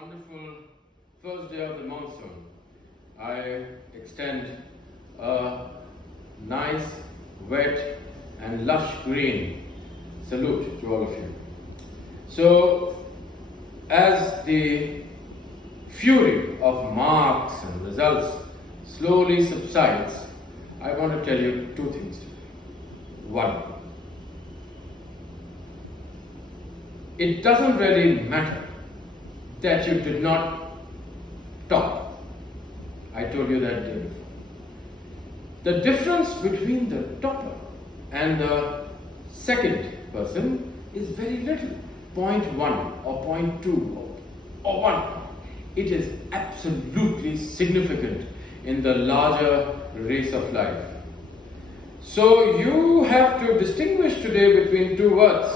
wonderful first day of the monsoon, I extend a nice, wet and lush green salute to all of you. So, as the fury of marks and results slowly subsides, I want to tell you two things today. One, it doesn't really matter that you did not top. I told you that day before. The difference between the topper and the second person is very little, 0.1 or 0.2 or 1. It is absolutely significant in the larger race of life. So you have to distinguish today between two words,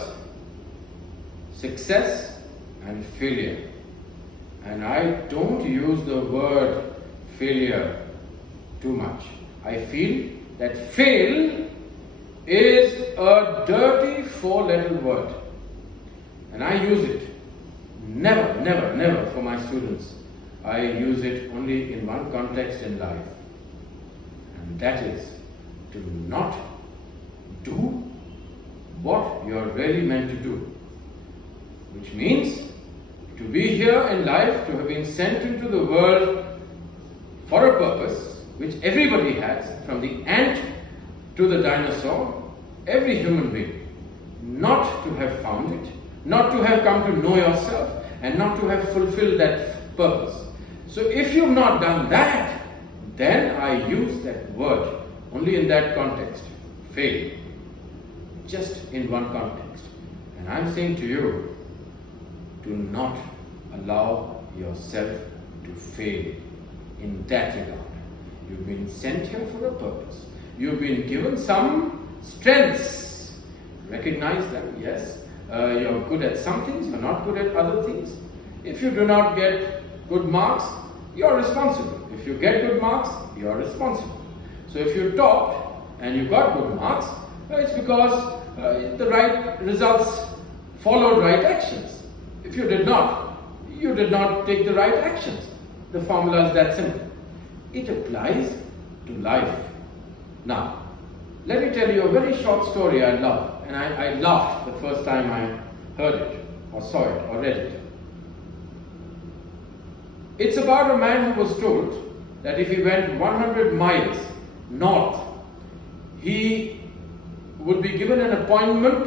success and failure. And I don't use the word failure too much. I feel that fail is a dirty four-letter word. And I use it never for my students. I use it only in one context in life. And that is to not do what you are really meant to do. Which means to be here in life, to have been sent into the world for a purpose, which everybody has, from the ant to the dinosaur, every human being, not to have found it, not to have come to know yourself, and not to have fulfilled that purpose. So if you've not done that, then I use that word only in that context, fail, just in one context. And I'm saying to you, do not allow yourself to fail in that regard. You've been sent here for a purpose. You've been given some strengths. Recognize them, yes. You're good at some things, you're not good at other things. If you do not get good marks, you're responsible. If you get good marks, you're responsible. So if you topped and you got good marks, it's because the right results followed right actions. If you did not, you did not take the right actions. The formula is that simple. It applies to life. Now, let me tell you a very short story I love. And I laughed the first time I heard it, or saw it, or read it. It's about a man who was told that if he went 100 miles north, he would be given an appointment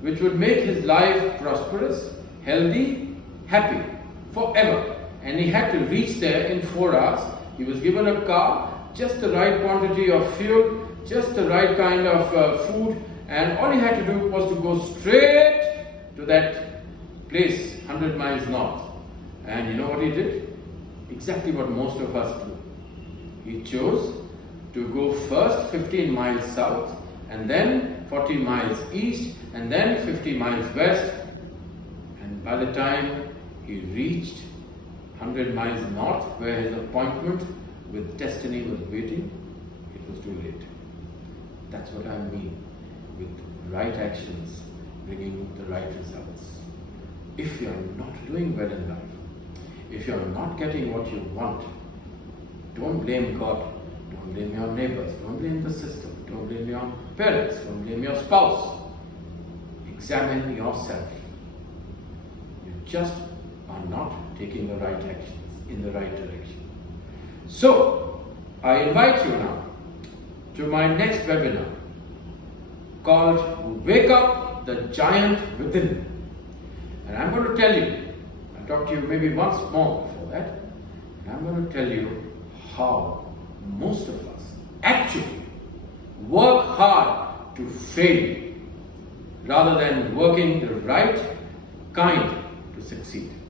which would make his life prosperous, healthy, happy, forever. And he had to reach there in 4 hours. He was given a car, just the right quantity of fuel, just the right kind of food, and all he had to do was to go straight to that place 100 miles north. And you know what he did? Exactly what most of us do. He chose to go first 15 miles south, and then 40 miles east, and then 50 miles west. And by the time he reached 100 miles north, where his appointment with destiny was waiting, it was too late. That's what I mean with right actions bringing the right results. If you're not doing well in life, if you're not getting what you want, don't blame God, don't blame your neighbors, don't blame the system, don't blame your parents, don't blame your spouse. Examine yourself. You just are not taking the right actions in the right direction. So, I invite you now to my next webinar called Wake Up the Giant Within. And I'm going to tell you, I'll talk to you maybe once more before that, and I'm going to tell you how most of us actually work hard to fail rather than working the right kind to succeed.